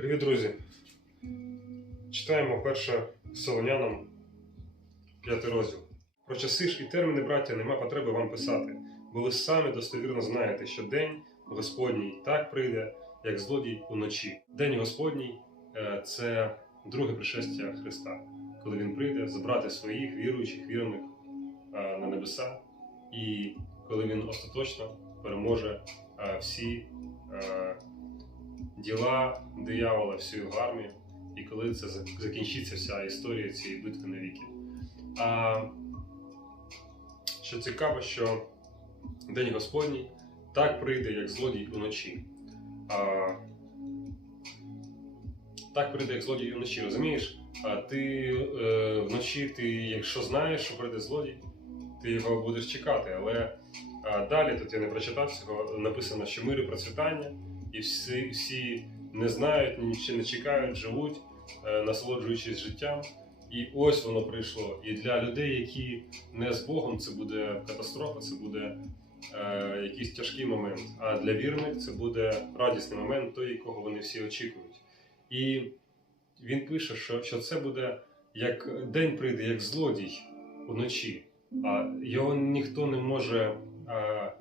Привіт, друзі! Читаємо перше Солонянам, п'ятий розділ. Про часи ж і терміни, браття, нема потреби вам писати, бо ви самі достовірно знаєте, що день Господній так прийде, як злодій уночі. День Господній е, це друге пришестя Христа, коли Він прийде забрати своїх віруючих, вірних е, на небеса, і коли Він остаточно переможе е, всі. Діла диявола, всю його армію, і коли це закінчиться вся історія цієї битви навіки. А що цікаво, що День Господній так прийде, як злодій уночі. А, так прийде, як злодій уночі, розумієш? А ти е, вночі, ти, якщо знаєш, що прийде злодій, ти його будеш чекати. Але а, далі тут я не прочитав цього, написано, що мир і процвітання і всі, всі не знають, нічого не чекають, живуть, е, насолоджуючись життям. І ось воно прийшло. І для людей, які не з Богом, це буде катастрофа, це буде е, якийсь тяжкий момент. А для вірних це буде радісний момент, той, якого вони всі очікують. І він пише, що, що це буде як день прийде, як злодій уночі, а його ніхто не може е, е,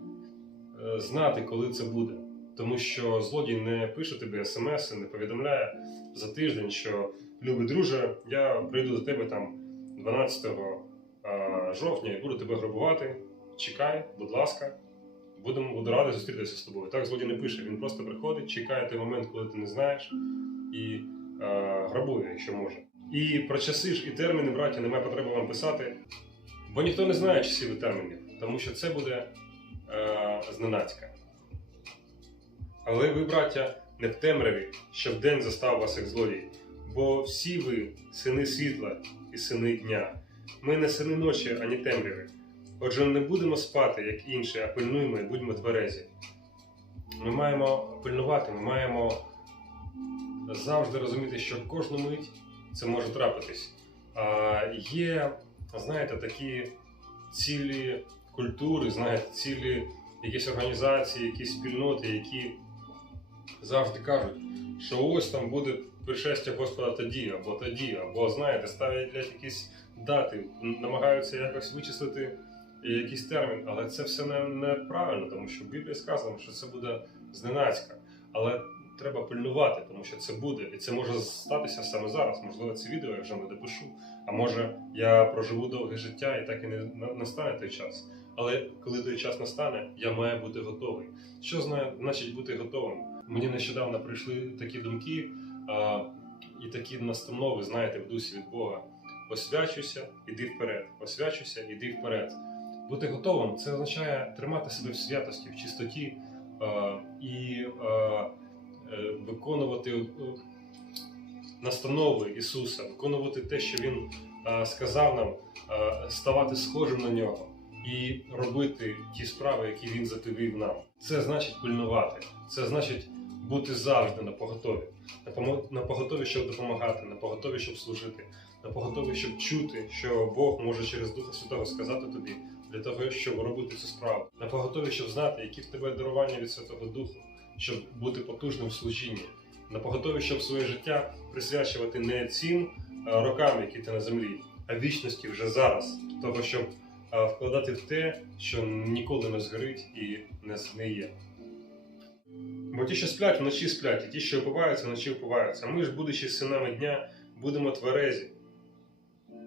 знати, коли це буде. Тому що злодій не пише тобі смс, не повідомляє за тиждень, що любий друже, я прийду до тебе там 12 жовтня і буду тебе грабувати. Чекай, будь ласка, будемо буду радий зустрітися з тобою. Так злодій не пише. Він просто приходить, чекає той момент, коли ти не знаєш, і а, грабує, якщо може. І про часи ж і терміни, браті, немає потреби вам писати, бо ніхто не знає часів і термінів, тому що це буде е, зненацька. Але ви, браття, не в темряві, щоб день застав вас як злодій, бо всі ви сини світла і сини дня. Ми не сини ночі, ані темряви. Отже, не будемо спати, як інші, а пильнуємо і будьмо тверезі. Ми маємо пильнувати, ми маємо завжди розуміти, що кожну мить це може трапитись. А є, знаєте, такі цілі культури, знаєте, цілі якісь організації, якісь спільноти, які завжди кажуть, що ось там буде пришестя Господа тоді, або тоді, або знаєте, ставлять якісь дати, намагаються якось вичислити якийсь термін, але це все не, неправильно, тому що в Біблії сказано, що це буде зненацька. Але треба пильнувати, тому що це буде, і це може статися саме зараз. Можливо, це відео я вже не допишу. А може я проживу довге життя і так і не на- настане той час. Але коли той час настане, я маю бути готовий. Що значить бути готовим? Мені нещодавно прийшли такі думки а, і такі настанови, знаєте, в дусі від Бога. Освячуйся, іди вперед. Освячуйся, іди вперед. Бути готовим це означає тримати себе в святості, в чистоті а, і а, е, виконувати е, настанови Ісуса, виконувати те, що Він а, сказав нам, а, ставати схожим на нього і робити ті справи, які він заповів нам. Це значить пильнувати, це значить бути завжди на поготові, на поготові, щоб допомагати, на поготові, щоб служити, на поготові, щоб чути, що Бог може через Духа Святого сказати тобі для того, щоб робити цю справу, на поготові, щоб знати, які в тебе дарування від Святого Духу, щоб бути потужним в служінні, на поготові, щоб своє життя присвячувати не цим а, рокам, які ти на землі, а вічності вже зараз, того, щоб а, вкладати в те, що ніколи не згорить і не згниє. Бо ті, що сплять, вночі сплять, і ті, що опиваються, вночі опиваються. Ми ж, будучи синами дня, будемо тверезі,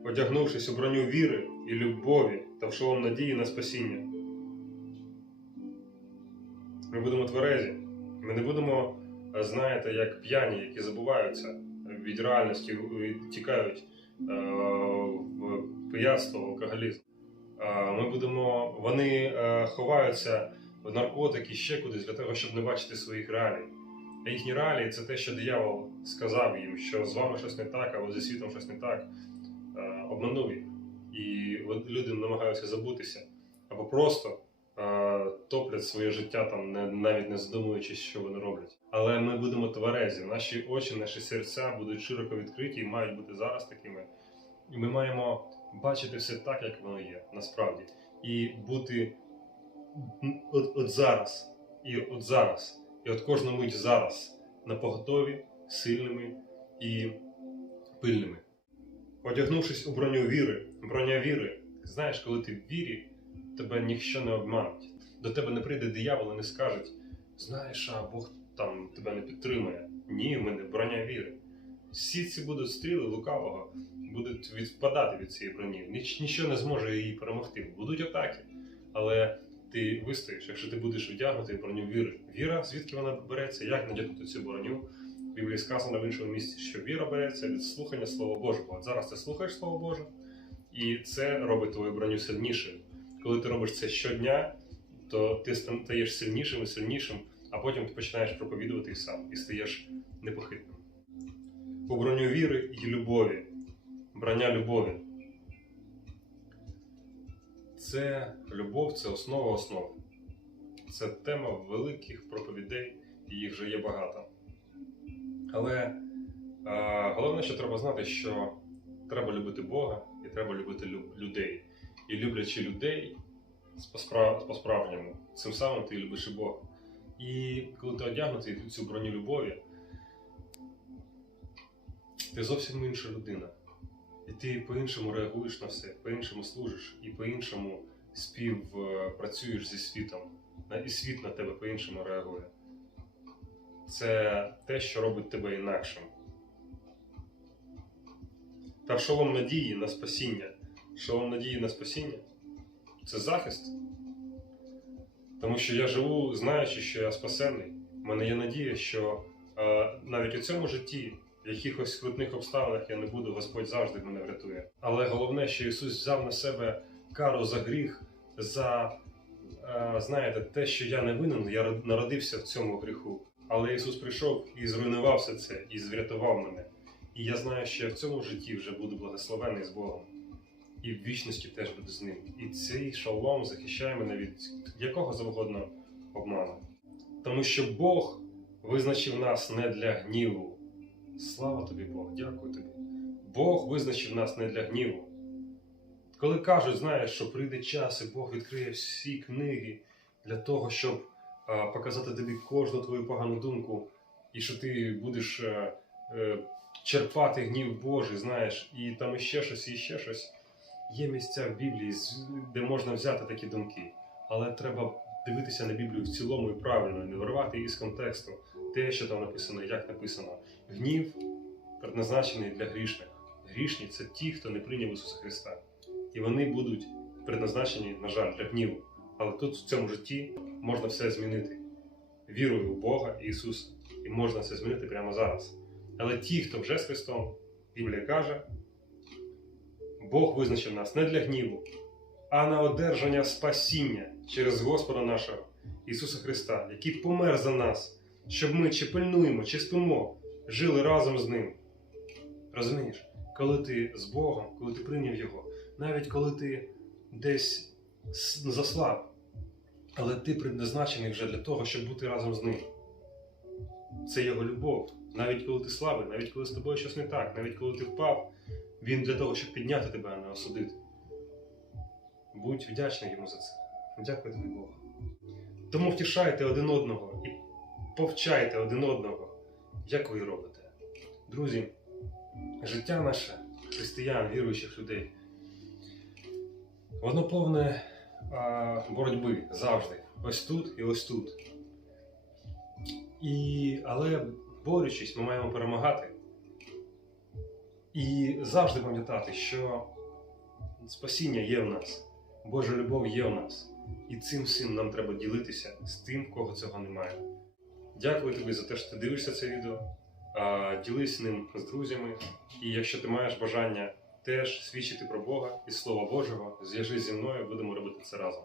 одягнувшись у броню віри і любові та в шолом надії на спасіння. Ми будемо тверезі. Ми не будемо, знаєте, як п'яні, які забуваються від реальності тікають е, в пияцтво, алкоголізм. А, Ми будемо, вони е, ховаються в наркотики ще кудись для того, щоб не бачити своїх реалій. А їхні реалії це те, що диявол сказав їм, що з вами щось не так, або зі світом щось не так, Е, обманув їх. І люди намагаються забутися, або просто е, топлять своє життя, там, навіть не задумуючись, що вони роблять. Але ми будемо тверезі, наші очі, наші серця будуть широко відкриті і мають бути зараз такими. І ми маємо бачити все так, як воно є, насправді, і бути от, от зараз, і от зараз, і от кожну мить зараз на поготові сильними і пильними. Одягнувшись у броню віри, броня віри, знаєш, коли ти в вірі, тебе ніщо не обмануть. До тебе не прийде диявол і не скажуть, знаєш, а Бог там тебе не підтримує. Ні, в мене броня віри. Всі ці будуть стріли лукавого, будуть відпадати від цієї броні. Ніч, ніщо не зможе її перемогти. Будуть атаки. Але ти вистоїш, якщо ти будеш вдягнути броню віри. Віра, звідки вона береться, як надягнути цю броню? В Біблії сказано в іншому місці, що віра береться від слухання Слова Божого. От зараз ти слухаєш Слово Боже, і це робить твою броню сильнішою. Коли ти робиш це щодня, то ти стаєш сильнішим і сильнішим, а потім ти починаєш проповідувати і сам, і стаєш непохитним. У броню віри і любові. Броня любові. Це любов, це основа основ. Це тема великих проповідей, і їх вже є багато. Але а, головне, що треба знати, що треба любити Бога і треба любити лю- людей. І люблячи людей по-спра- по-справжньому, цим самим ти любиш і Бога. І коли ти одягнутий цю броню любові, ти зовсім інша людина. І ти по-іншому реагуєш на все, по-іншому служиш і по-іншому співпрацюєш зі світом. І світ на тебе по-іншому реагує. Це те, що робить тебе інакшим. Та шолом надії на спасіння. Шолом надії на спасіння це захист. Тому що я живу, знаючи, що я спасений. У мене є надія, що е, навіть у цьому житті, в якихось скрутних обставинах я не буду, Господь завжди мене врятує. Але головне, що Ісус взяв на себе кару за гріх, за е, знаєте, те, що я не винен, я народився в цьому гріху. Але Ісус прийшов і зруйнував все це, і врятував мене. І я знаю, що я в цьому житті вже буду благословений з Богом. І в вічності теж буду з ним. І цей шалом захищає мене від якого завгодно обману. Тому що Бог визначив нас не для гніву. Слава тобі, Бог, дякую тобі. Бог визначив нас не для гніву. Коли кажуть, знаєш, що прийде час, і Бог відкриє всі книги для того, щоб показати тобі кожну твою погану думку, і що ти будеш е, е, черпати гнів Божий, знаєш, і там іще щось, і ще щось. Є місця в Біблії, де можна взяти такі думки, але треба дивитися на Біблію в цілому і правильно, не вирвати її з контексту. Те, що там написано, як написано. Гнів предназначений для грішних. Грішні це ті, хто не прийняв Ісуса Христа. І вони будуть предназначені, на жаль, для гніву. Але тут в цьому житті можна все змінити вірою в Бога Ісуса. І можна це змінити прямо зараз. Але ті, хто вже з Христом, Біблія каже, Бог визначив нас не для гніву, а на одержання спасіння через Господа нашого Ісуса Христа, який помер за нас, щоб ми чи пильнуємо, чи спимо, жили разом з Ним. Розумієш, коли ти з Богом, коли ти прийняв Його, навіть коли ти десь заслаб, але ти предназначений вже для того, щоб бути разом з ним. Це його любов. Навіть коли ти слабий, навіть коли з тобою щось не так, навіть коли ти впав, він для того, щоб підняти тебе, а не осудити. Будь вдячний йому за це. Дякую тобі Богу. Тому втішайте один одного і повчайте один одного, як ви робите. Друзі, життя наше, християн, віруючих людей, воно повне а, боротьби завжди. Ось тут і ось тут. І, але борючись, ми маємо перемагати. І завжди пам'ятати, що спасіння є в нас, Божа любов є в нас. І цим всім нам треба ділитися з тим, кого цього немає. Дякую тобі за те, що ти дивишся це відео. Ділись ним з друзями. І якщо ти маєш бажання теж свідчити про Бога і Слова Божого, зв'яжись зі мною, будемо робити це разом.